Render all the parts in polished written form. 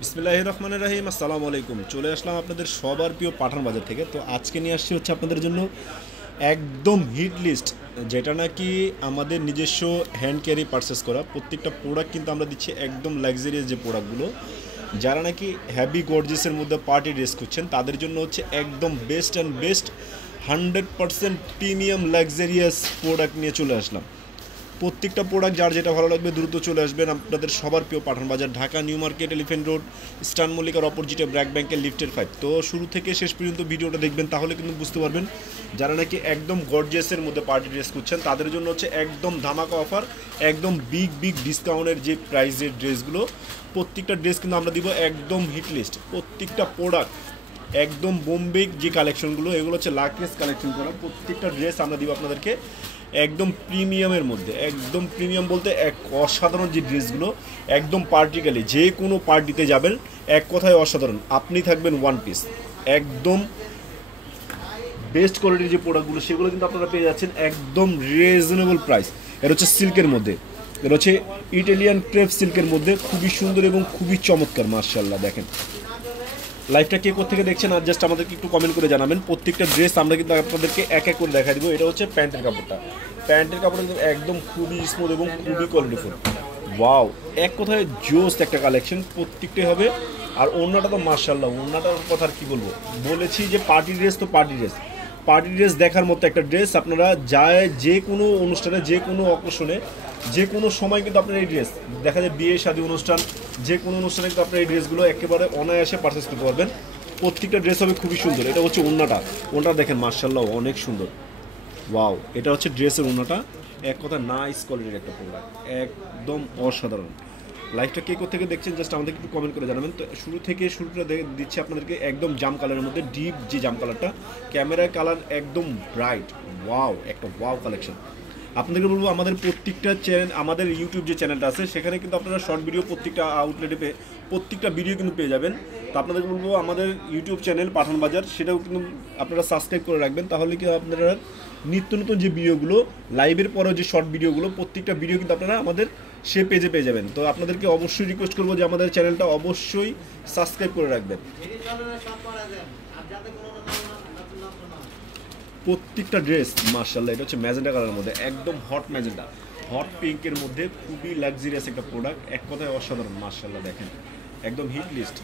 বিসমিল্লাহির রহমানির রহিম। আসসালামু আলাইকুম। চলে আসলাম আপনাদের সবার প্রিয় পাঠান বাজার থেকে। তো আজকে নিয়ে আসছি হচ্ছে আপনাদের জন্য একদম হিট লিস্ট, যেটা নাকি আমাদের নিজস্ব হ্যান্ড ক্যারি পারচেস করা প্রত্যেকটা প্রোডাক্ট কিন্তু আমরা দিচ্ছি একদম লাক্সারিয়াস যে প্রোডাক্টগুলো, যারা নাকি হ্যাভি গর্জিয়াসের মধ্যে পার্টি ড্রেস করছেন তাদের জন্য হচ্ছে একদম best and best 100% premium luxurious product নিয়ে চলে আসলাম। প্রত্যেকটা প্রোডাক্ট যার যেটা ভালো লাগবে দ্রুত চলে আসবেন আপনাদের সবার প্রিয় পাঠান বাজার, Dhaka new market, elephant road, স্টান মল্লিকার অপোজিটে ব্র্যাক ব্যাংকের লিফটের 5। তো শুরু থেকে শেষ পর্যন্ত ভিডিওটা দেখবেন, তাহলে কিন্তু বুঝতে পারবেন যারা নাকি একদম গর্জিয়াসের মধ্যে পার্টি ড্রেস করছেন তাদের জন্য হচ্ছে একদম ধামাকা অফার, একদম বিগ বিগ ডিসকাউন্টের যে প্রাইসের ড্রেসগুলো। প্রত্যেকটা ড্রেস কিন্তু আমরা দিব একদম হিট লিস্ট। প্রত্যেকটা প্রোডাক্ট একদম বোম্বে যে কালেকশনগুলো, এগুলো হচ্ছে লাক্রেস কালেকশন করা। প্রত্যেকটা ড্রেস আমরা দিব আপনাদেরকে একদম প্রিমিয়ামের মধ্যে। একদম প্রিমিয়াম বলতে এক অসাধারণ যে ড্রেসগুলো, একদম পার্টিকালি যে কোনো পার্টিতে যাবেন এক কথায় অসাধারণ, আপনি থাকবেন ওয়ান পিস। একদম বেস্ট কোয়ালিটির যে প্রোডাক্টগুলো সেগুলো কিন্তু আপনারা পেয়ে যাচ্ছেন একদম রিজনেবল প্রাইস। এটা হচ্ছে সিল্কের মধ্যে, এটা হচ্ছে ইটালিয়ান ক্রেপ সিল্কের মধ্যে, খুবই সুন্দর এবং খুবই চমৎকার। মাশাআল্লাহ, দেখেন লাইভটা কে কোথা থেকে দেখছেন আর জাস্ট আমাদেরকে একটু কমেন্ট করে জানাবেন। প্রত্যেকটা ড্রেস আমরা কিন্তু আপনাদেরকে এক এক করে দেখা দিব। এটা হচ্ছে প্যান্টের কাপড়টা, প্যান্টের কাপড়টা কিন্তু একদম খুবই স্মুথ এবং খুবই কোয়ালিটিফুল। ওয়াও, এক কথায় জোস একটা কালেকশন প্রত্যেকটাই হবে। আর ওড়নাটা তো মাশাআল্লাহ, ওড়নাটার কথা আর কি বলবো, বলেছি যে পার্টি ড্রেস তো পার্টি ড্রেস, পার্টি ড্রেস দেখার মতো একটা ড্রেস। আপনারা যায় যে কোনো অনুষ্ঠানে, যে কোনো অকেশনে, যে কোনো সময় কিন্তু আপনার এই ড্রেস দেখা যায়, বিয়ে শাদী অনুষ্ঠান, যে কোনো অনুষ্ঠানে কিন্তু আপনার এই ড্রেসগুলো একেবারে অনায়াসে পারচেস করতে পারবেন। প্রত্যেকটা ড্রেস হবে খুবই সুন্দর। এটা হচ্ছে ওড়নাটা, ওড়নাটা দেখেন মাশাআল্লাহ অনেক সুন্দর। ওয়াও, এটা হচ্ছে ড্রেসের ওড়নাটা, এক কথা নাইস কোয়ালিটির একটা প্রোডাক্ট, একদম অসাধারণ। লাইভটা কে কোথা থেকে দেখছেন জাস্ট আমাদেরকে একটু কমেন্ট করে জানাবেন। তো শুরুটা দিচ্ছি আপনাদেরকে একদম জাম কালারের মধ্যে, ডিপ যে জাম কালারটা, ক্যামেরায় কালার একদম ব্রাইট। ওয়াও, একটা ওয়াও কালেকশন। আপনাদেরকে বলবো আমাদের প্রত্যেকটা চ্যানেল, আমাদের ইউটিউব যে চ্যানেলটা আছে সেখানে কিন্তু আপনারা শর্ট ভিডিও প্রত্যেকটা আউটলেটে প্রত্যেকটা ভিডিও কিন্তু পেয়ে যাবেন। তো আপনাদেরকে বলবো আমাদের ইউটিউব চ্যানেল পাঠান বাজার, সেটাও কিন্তু আপনারা সাবস্ক্রাইব করে রাখবেন, তাহলে কি আপনারা নিত্য নতুন যে ভিডিওগুলো, লাইভের পরেও যে শর্ট ভিডিওগুলো, প্রত্যেকটা ভিডিও কিন্তু আপনারা আমাদের সে পেজে পেয়ে যাবেন। তো আপনাদেরকে অবশ্যই রিকোয়েস্ট করবো যে আমাদের চ্যানেলটা অবশ্যই সাবস্ক্রাইব করে রাখবেন। প্রত্যেকটা ড্রেস মাশাআল্লাহ, এটা হচ্ছে ম্যাজেন্টা কালারের মধ্যে, একদম হট ম্যাজেন্টা, হট পিঙ্কের মধ্যে, খুবই লাক্সারিয়াস একটা প্রোডাক্ট, এক কথায় অসাধারণ। মাশাআল্লাহ দেখেন, একদম হিট লিস্ট,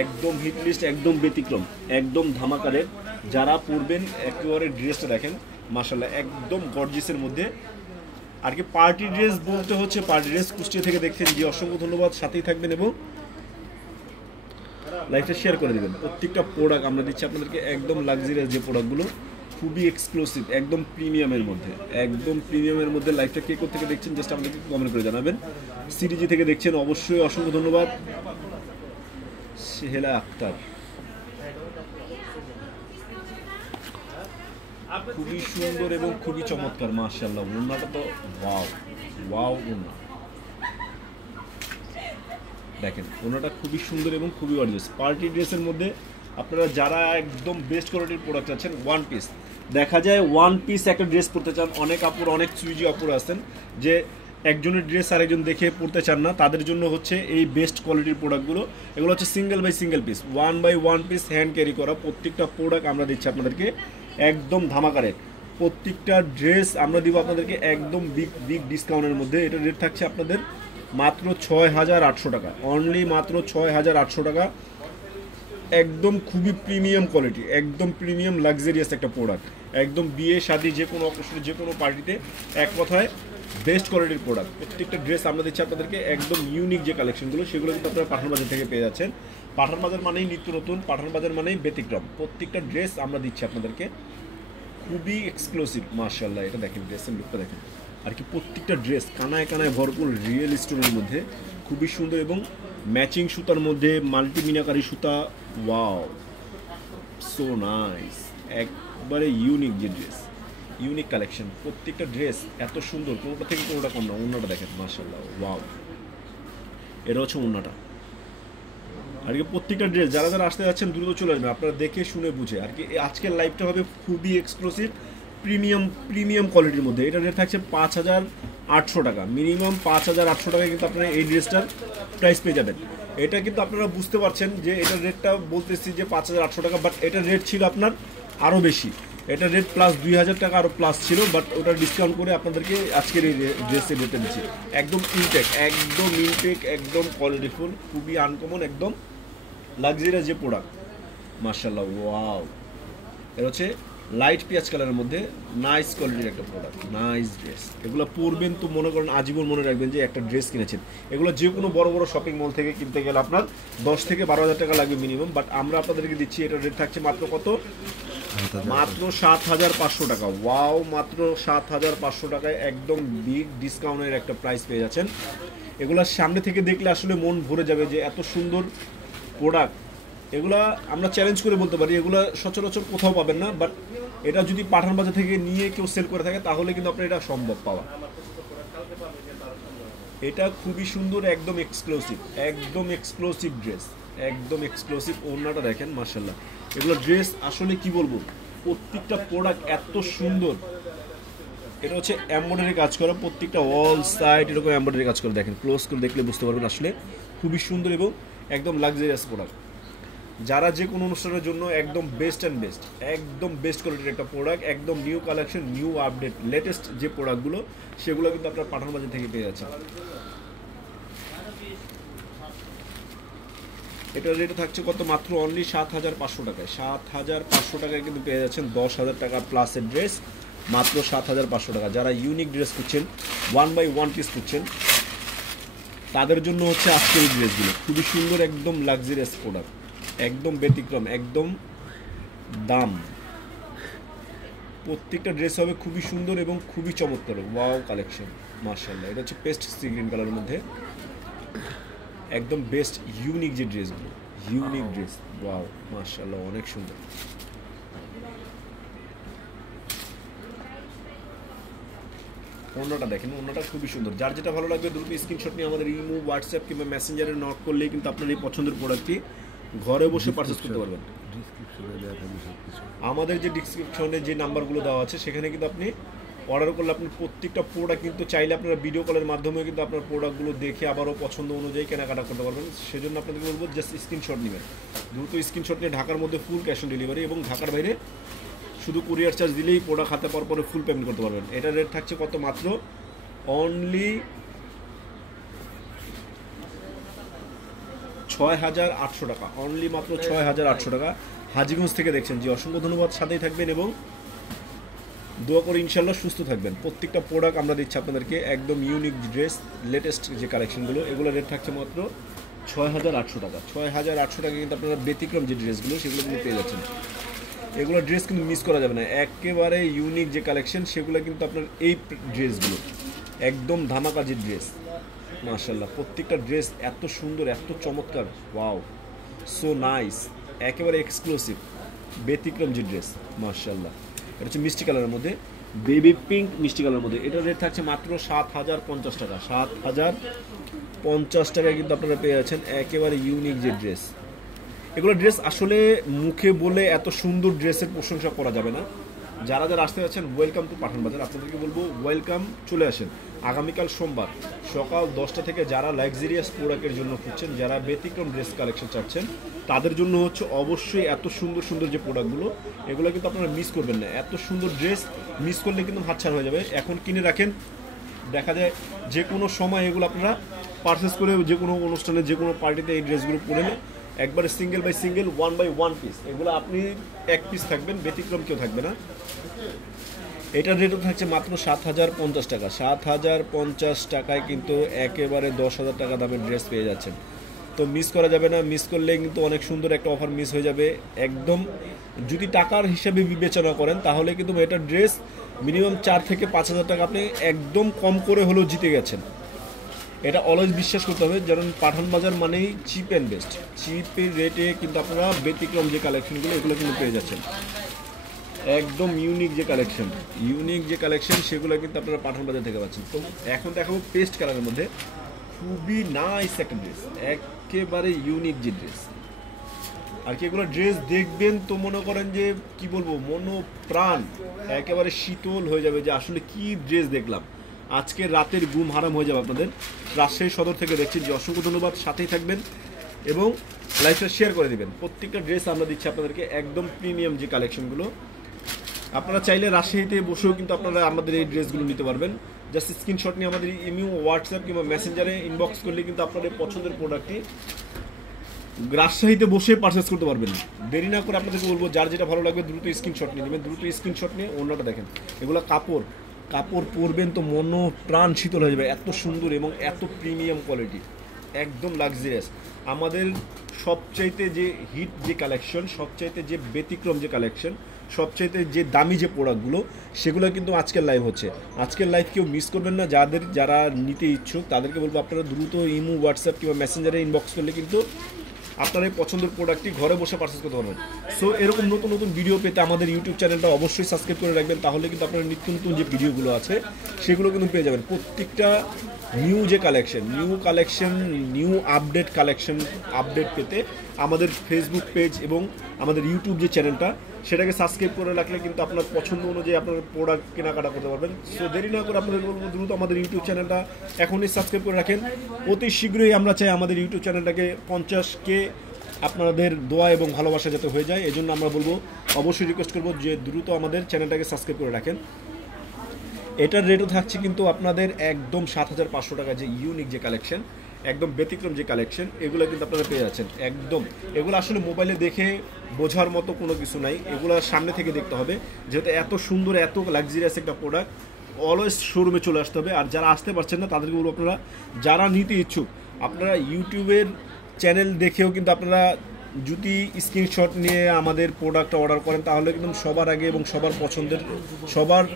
একদম হিট লিস্ট, একদম ব্যতিক্রম, একদম ধামাকারের। যারা পরবেন একেবারে ড্রেসটা দেখেন মাশাআল্লাহ, একদম গর্জিয়াসের মধ্যে। আর কি পার্টি ড্রেস বলতে হচ্ছে পার্টি ড্রেস। কুষ্টিয়া থেকে দেখছেন, জি অসংখ্য ধন্যবাদ, সাথেই থাকবেন এবং লাইভটা শেয়ার করে দেবেন। প্রত্যেকটা প্রোডাক্ট আমরা দিচ্ছি আপনাদেরকে একদম লাক্সারিয়াস যে প্রোডাক্টগুলো, খুবই এক্সক্লুসিভ, একদম প্রিমিয়ামের মধ্যে, একদম প্রিমিয়ামের মধ্যে। লাইভটা কে কোথা থেকে দেখছেন জাস্ট আমাদেরকে কমেন্ট করে জানাবেন। সিডিজি থেকে দেখছেন অবশ্যই অসংখ্য ধন্যবাদ। সেহেলা আক্তার, খুবই সুন্দর এবং খুবই চমৎকার। মাশাআল্লাহ, ওড়নাটা তো ওয়াও ওয়াও ওড়না, দেখেন ওনাটা খুবই সুন্দর এবং খুবই গর্জিয়াস। পার্টি ড্রেসের মধ্যে আপনারা যারা একদম বেস্ট কোয়ালিটির প্রোডাক্ট আছেন, ওয়ান পিস, দেখা যায় ওয়ান পিস একটা ড্রেস পরতে চান, অনেক আপুর, অনেক সুইজি আপুর আছেন যে একজনের ড্রেস আরেকজন দেখে পড়তে চান না, তাদের জন্য হচ্ছে এই বেস্ট কোয়ালিটির প্রোডাক্টগুলো। এগুলো হচ্ছে single by single piece, one by one piece hand carry করা। প্রত্যেকটা প্রোডাক্ট আমরা দিচ্ছি আপনাদেরকে একদম ধামাকারে। প্রত্যেকটা ড্রেস আমরা দিব আপনাদেরকে একদম বিগ বিগ ডিসকাউন্টের মধ্যে। এটা রেট থাকছে আপনাদের মাত্র 6,800 টাকা, অনলি মাত্র 6,800 টাকা। একদম খুবই প্রিমিয়াম কোয়ালিটি, একদম প্রিমিয়াম লাক্সারিয়াস একটা প্রোডাক্ট, একদম বিয়ে শাদী যে কোনো অকেশনে, যে কোনো পার্টিতে, এক কথায় বেস্ট কোয়ালিটির প্রোডাক্ট। প্রত্যেকটা ড্রেস আমরা দিচ্ছি আপনাদেরকে একদম ইউনিক যে কালেকশনগুলো, সেগুলো কিন্তু আপনারা পাঠান বাজার থেকে পেয়ে যাচ্ছেন। পাঠান বাজার মানেই নিত্য নতুন, পাঠান বাজার মানেই ব্যতিক্রম। প্রত্যেকটা ড্রেস আমরা দিচ্ছি আপনাদেরকে খুবই এক্সক্লুসিভ। মাশাআল্লাহ, এটা দেখেন ড্রেসের লুকটা দেখেন। আর কি প্রত্যেকটা ড্রেস কানায় কানায় ভরপুর রিয়েল স্টোনের মধ্যে, খুবই সুন্দর এবং ম্যাচিং সুতার মধ্যে, মাল্টি মিনাকারি সুতা। ওয়াও, সো নাইস, একবারে ইউনিক যে ড্রেস, ইউনিক কালেকশন। প্রত্যেকটা ড্রেস এত সুন্দর, কোনোটা থেকে কোনোটা কম না। ওড়নাটা দেখেন মাশাআল্লাহ, ওয়াও, এটা হচ্ছে ওড়নাটা। আর কি প্রত্যেকটা ড্রেস যারা যারা আসতে যাচ্ছেন দ্রুত চলে আসবেন, আপনারা দেখে শুনে বুঝে। আর কি আজকের লাইভটা হবে খুবই এক্সক্লুসিভ, প্রিমিয়াম কোয়ালিটির মধ্যে। এটা রেট থাকছে 5,800 টাকা, মিনিমাম 5,800 টাকায় কিন্তু আপনারা এই ড্রেসটার প্রাইস পেয়ে যাবেন। এটা কিন্তু আপনারা বুঝতে পারছেন যে এটার রেটটা বলতেছি যে 5,800 টাকা, বাট এটার রেট ছিল আপনার আরও বেশি। এটা রেট প্লাস 2,000 টাকা আরও প্লাস ছিল, বাট ওটা ডিসকাউন্ট করে আপনাদেরকে আজকের এই ড্রেসের রেটটা দিচ্ছি। একদম ইনটেক, একদম কোয়ালিটিফুল, খুবই আনকমন, একদম লাক্সারিয়াস যে প্রোডাক্ট। মাশাআল্লাহ, ওয়াও! এটা হচ্ছে লাইট পেঁয়াজ কালারের মধ্যে নাইস কোয়ালিটির একটা প্রোডাক্ট, নাইস ড্রেস। এগুলো পরবেন তো মনে করেন আজীবন মনে রাখবেন যে একটা ড্রেস কিনেছেন। এগুলো যে কোনো বড় বড় শপিং মল থেকে কিনতে গেলে আপনার 10 থেকে 12,000 টাকা লাগবে মিনিমাম, বাট আমরা আপনাদেরকে দিচ্ছি এটার রেট থাকছে মাত্র কত? মাত্র 7,500 টাকা। ওয়াও, মাত্র 7,500 টাকায় একদম বিগ ডিসকাউন্টের একটা প্রাইস পেয়ে যাচ্ছেন। এগুলো সামনে থেকে দেখলে আসলে মন ভরে যাবে যে এত সুন্দর প্রোডাক্ট। এগুলা আমরা চ্যালেঞ্জ করে বলতে পারি এগুলা সচরাচর কোথাও পাবেন না, বাট এটা যদি পাঠান বাজার থেকে নিয়ে কেউ সেল করে থাকে তাহলে কিন্তু আপনার এটা সম্ভব পাওয়া। এটা খুবই সুন্দর, একদম এক্সক্লুসিভ ড্রেস, একদম এক্সক্লুসিভ। ওড়নাটা দেখেন, মাশাআল্লাহ। এগুলো ড্রেস আসলে কি বলবো, প্রত্যেকটা প্রোডাক্ট এত সুন্দর। এটা হচ্ছে এমব্রয়ডারি কাজ করা, প্রত্যেকটা অল সাইড এরকম এমব্রয়ডারি কাজ করে। দেখেন, ক্লোজ করে দেখলে বুঝতে পারবেন আসলে খুবই সুন্দর এবং একদম লাক্সারিয়াস প্রোডাক্ট। যারা যে কোনো অনুষ্ঠানের জন্য একদম বেস্ট কোয়ালিটির একটা প্রোডাক্ট, একদম new collection, new update, latest যে প্রোডাক্টগুলো সেগুলো কিন্তু আপনার পাঠান বাজার থেকে পেয়ে যাচ্ছেন। এটার রেট থাকছে কত? মাত্র অনলি 7,500 টাকায়। 7,500 টাকায় কিন্তু পেয়ে যাচ্ছেন 10,000 টাকা প্লাসের ড্রেস, মাত্র 7,500 টাকা। যারা ইউনিক ড্রেস খুঁজছেন, 1/1 পিস খুঁজছেন, তাদের জন্য হচ্ছে আজকের এই ড্রেসগুলো। খুবই সুন্দর, একদম লাক্সারিয়াস প্রোডাক্ট, একদম ব্যতিক্রম, একদম দাম। প্রত্যেকটা ড্রেস হবে খুবই সুন্দর এবং খুবই চমৎকার। ওয়াও কালেকশন, মাশাআল্লাহ। এটা হচ্ছে পেস্ট সি গ্রিন কালারের মধ্যে একদম বেস্ট ইউনিক যে ড্রেসগুলো, ইউনিক ড্রেস। ওয়াও, মাশাআল্লাহ, অনেক সুন্দর। ওড়নাটা দেখেন, ওড়নাটা খুবই সুন্দর। যার যেটা ভালো লাগবে দ্রুত স্ক্রিনশট নিয়ে আমাদের ইমো, হোয়াটসঅ্যাপ কিংবা মেসেঞ্জারে নক করলেই কিন্তু আপনার এই পছন্দের প্রোডাক্টটি ঘরে বসে পারচেজ করতে পারবেন। আমাদের যে ডিসক্রিপশনে যে নাম্বারগুলো দেওয়া আছে সেখানে কিন্তু আপনি অর্ডার করলে আপনি প্রত্যেকটা প্রোডাক্ট কিন্তু চাইলে আপনারা ভিডিও কলের মাধ্যমে কিন্তু আপনার প্রোডাক্টগুলো দেখে আবারও পছন্দ অনুযায়ী কেনাকাটা করতে পারবেন। সেজন্য আপনাদেরকে বলবো জাস্ট স্ক্রিনশট নেবেন, দ্রুত স্ক্রিনশট নিয়ে ঢাকার মধ্যে ফুল ক্যাশ অন ডেলিভারি এবং ঢাকার বাইরে শুধু কুরিয়ার চার্জ দিলেই প্রোডাক্ট হাতে পাওয়ার পরে ফুল পেমেন্ট করতে পারবেন। এটার রেট থাকছে কত? মাত্র অনলি 6,800 টাকা, অনলি মাত্র 6,800 টাকা। হাজীগঞ্জ থেকে দেখছেন, যে অসংখ্য ধন্যবাদ, সাথেই থাকবেন এবং দোয়া করে ইনশাল্লাহ সুস্থ থাকবেন। প্রত্যেকটা প্রোডাক্ট আমরা দিচ্ছি আপনাদেরকে একদম ইউনিক ড্রেস, লেটেস্ট যে কালেকশনগুলো, এগুলো রেট থাকছে মাত্র 6,800 টাকা। 6,800 টাকা কিন্তু আপনারা ব্যতিক্রম যে ড্রেসগুলো সেগুলো কিন্তু পেয়ে যাচ্ছেন। এগুলো ড্রেস কিন্তু মিস করা যাবে না, একেবারে ইউনিক যে কালেকশন সেগুলো কিন্তু আপনার এই ড্রেসগুলো একদম ধামাকা যে ড্রেস। মাশাআল্লাহ, প্রত্যেকটা ড্রেস এত সুন্দর, এত চমৎকার। ওয়াও, সো নাইস, একেবারে এক্সক্লুসিভ ব্যতিক্রম যে ড্রেস। মাশাআল্লাহ, এটা হচ্ছে মিষ্টি কালারের মধ্যে, বেবি পিঙ্ক মিষ্টি কালারের মধ্যে। এটার রেট থাকছে মাত্র 7,050 টাকা। 7,050 টাকায় কিন্তু আপনারা পেয়ে যাচ্ছেন একেবারে ইউনিক যে ড্রেস। এগুলো ড্রেস আসলে মুখে বলে এত সুন্দর ড্রেসের প্রশংসা করা যাবে না। যারা যারা আসতে যাচ্ছেন, ওয়েলকাম টু পাঠান বাজার। আপনাদেরকে বলবো ওয়েলকাম, চলে আসেন। আগামীকাল সোমবার সকাল 10টা থেকে যারা লাক্সারিয়াস প্রোডাক্টের জন্য খুঁজছেন, যারা ব্যতিক্রম ড্রেস কালেকশন চাচ্ছেন, তাদের জন্য হচ্ছে অবশ্যই এত সুন্দর সুন্দর যে প্রোডাক্টগুলো, এগুলো কিন্তু আপনারা মিস করবেন না। এত সুন্দর ড্রেস মিস করলে কিন্তু হাতছাড়া হয়ে যাবে। এখন কিনে রাখেন, দেখা যায় যে কোনো সময় এগুলো আপনারা পারচেস করে যে কোনো অনুষ্ঠানে, যে কোনো পার্টিতে এই ড্রেসগুলো পরে নেন, একবারে সিঙ্গেল বাই সিঙ্গেল, 1/1 পিস। এগুলো আপনি এক পিস থাকবেন, ব্যতিক্রম কেউ থাকবে না। এটার রেটও থাকছে মাত্র 7,050 টাকা। 7,050 টাকায় কিন্তু একেবারে 10,000 টাকা দামের ড্রেস পেয়ে যাচ্ছেন। তো মিস করা যাবে না, মিস করলে কিন্তু অনেক সুন্দর একটা অফার মিস হয়ে যাবে একদম। যদি টাকার হিসাবে বিবেচনা করেন তাহলে কিন্তু এটার ড্রেস মিনিমাম 4 থেকে 5,000 টাকা আপনি একদম কম করে হলেও জিতে গেছেন। এটা অলওয়েজ বিশ্বাস করতে হবে, যেমন পাঠান বাজার মানেই চিপ অ্যান্ড বেস্ট। চিপের রেটে কিন্তু আপনারা ব্যতিক্রম যে কালেকশনগুলো এগুলো কিন্তু পেয়ে যাচ্ছেন। একদম ইউনিক যে কালেকশন সেগুলো কিন্তু আপনারা পাঠান বাজার থেকে পাচ্ছেন। তো এখন দেখাবো পেস্ট কালারের মধ্যে খুবই নাইস একটা ড্রেস, একেবারে ইউনিক যে ড্রেস। আর কি এগুলো ড্রেস দেখবেন তো মনে করেন যে কি বলবো, মনোপ্রাণ একেবারে শীতল হয়ে যাবে যে আসলে কি ড্রেস দেখলাম। আজকে রাতের ঘুম হারাম হয়ে যাবে আপনাদের। রাজশাহী সদর থেকে দেখছেন, যে অসংখ্য ধন্যবাদ, সাথেই থাকবেন। এবং লাইভটা শেয়ার করে দিবেন। প্রত্যেকটা ড্রেস আমরা দিচ্ছি আপনাদেরকে একদম প্রিমিয়াম যে কালেকশনগুলো। আপনারা চাইলে রাজশাহীতে বসেও কিন্তু আপনারা আমাদের এই ড্রেসগুলো নিতে পারবেন। জাস্ট স্ক্রিনশট নিয়ে আমাদের ইমিউ, হোয়াটসঅ্যাপ কিংবা মেসেঞ্জারে ইনবক্স করলে কিন্তু আপনাদের পছন্দের প্রোডাক্টটি রাজশাহীতে বসে পারচেস করতে পারবেন। দেরি না করে আপনাদেরকে বলবো, যার যেটা ভালো লাগবে দ্রুত স্ক্রিনশট নিয়ে নেবেন। দ্রুত স্ক্রিনশট নিয়ে অন্যটা দেখেন, এগুলো কাপড় পরবেন তো মন প্রাণ শীতল হয়ে যাবে, এত সুন্দর এবং এত প্রিমিয়াম কোয়ালিটি, একদম লাক্সারিয়াস। আমাদের সবচাইতে যে হিট যে কালেকশন, সবচাইতে যে ব্যতিক্রম যে কালেকশন, সবচাইতে যে দামি যে প্রোডাক্টগুলো, সেগুলো কিন্তু আজকের লাইভ হচ্ছে। আজকের লাইভ কেউ মিস করবেন না। যারা নিতে ইচ্ছুক তাদেরকে বলবো আপনারা দ্রুত ইমো, হোয়াটসঅ্যাপ কিংবা মেসেঞ্জারে ইনবক্স করলে কিন্তু আপনারা এই পছন্দের প্রোডাক্টটি ঘরে বসে পারচেস করতে পারবেন। সো এরকম নতুন নতুন ভিডিও পেতে আমাদের ইউটিউব চ্যানেলটা অবশ্যই সাবস্ক্রাইব করে রাখবেন, তাহলে কিন্তু আপনারা নিত্য নতুন যে ভিডিওগুলো আছে সেগুলো কিন্তু পেয়ে যাবেন। প্রত্যেকটা নিউ যে কালেকশন, নিউ আপডেট পেতে আমাদের ফেসবুক পেজ এবং আমাদের ইউটিউব যে চ্যানেলটা, সেটাকে সাবস্ক্রাইব করে রাখলে কিন্তু আপনার পছন্দ অনুযায়ী আপনার প্রোডাক্ট কেনাকাটা করতে পারবেন। সো দেরি না করে আপনাদের বলবো দ্রুত আমাদের ইউটিউব চ্যানেলটা এখনই সাবস্ক্রাইব করে রাখেন। অতি শীঘ্রই আমরা চাই আমাদের ইউটিউব চ্যানেলটাকে 50K আপনাদের দোয়া এবং ভালোবাসা যাতে হয়ে যায়, এজন্য আমরা বলবো, অবশ্যই রিকোয়েস্ট করবো যে দ্রুত আমাদের চ্যানেলটাকে সাবস্ক্রাইব করে রাখেন। এটার রেটও থাকছে কিন্তু আপনাদের একদম 7,500 টাকা, যে ইউনিক যে কালেকশন, একদম ব্যতিক্রম যে কালেকশন, এগুলো কিন্তু আপনারা পেয়ে যাচ্ছেন একদম। এগুলো আসলে মোবাইলে দেখে বোঝার মতো কোনো কিছু নাই, এগুলো সামনে থেকে দেখতে হবে, যেহেতু এত সুন্দর এত লাক্সারিয়াস একটা প্রোডাক্ট। অলওয়েজ শোরুমে চলে আসতে হবে। আর যারা আসতে পারছেন না তাদেরকে বলবো, আপনারা যারা নিতে ইচ্ছুক, আপনারা ইউটিউবের চ্যানেল দেখেও কিন্তু আপনারা যদি স্ক্রিনশট নিয়ে আমাদের প্রোডাক্টটা অর্ডার করেন, তাহলে কিন্তু সবার আগে এবং সবার পছন্দের, সবার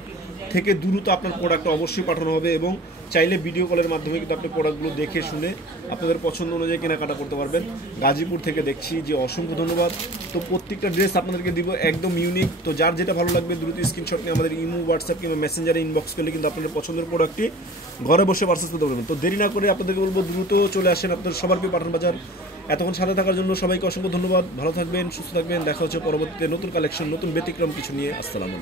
থেকে দ্রুত আপনার প্রোডাক্টটা অবশ্যই পাঠানো হবে। এবং চাইলে ভিডিও কলের মাধ্যমে কিন্তু আপনি প্রোডাক্টগুলো দেখে শুনে আপনাদের পছন্দ অনুযায়ী কেনাকাটা করতে পারবেন। গাজীপুর থেকে দেখছি, যে অসংখ্য ধন্যবাদ। তো প্রত্যেকটা ড্রেস আপনাদেরকে দিব একদম ইউনিক। তো যার যেটা ভালো লাগবে দ্রুত স্ক্রিনশট নিয়ে আমাদের ইমো, হোয়াটসঅ্যাপ কিংবা মেসেঞ্জারে ইনবক্স করলে কিন্তু আপনাদের পছন্দের প্রোডাক্টটি ঘরে বসে পারচেস করতে পারবেন। তো দেরি না করে আপনাদেরকে বলবো দ্রুত চলে আসেন আপনাদের সবার প্রিয় পাঠান বাজার। এতক্ষণ সাথে থাকার জন্য সবাইকে অসংখ্য ধন্যবাদ। ভালো থাকবেন, সুস্থ থাকবেন। দেখা হচ্ছে পরবর্তীতে নতুন কালেকশন, নতুন ব্যতিক্রম কিছু নিয়ে। আসসালামু আলাইকুম।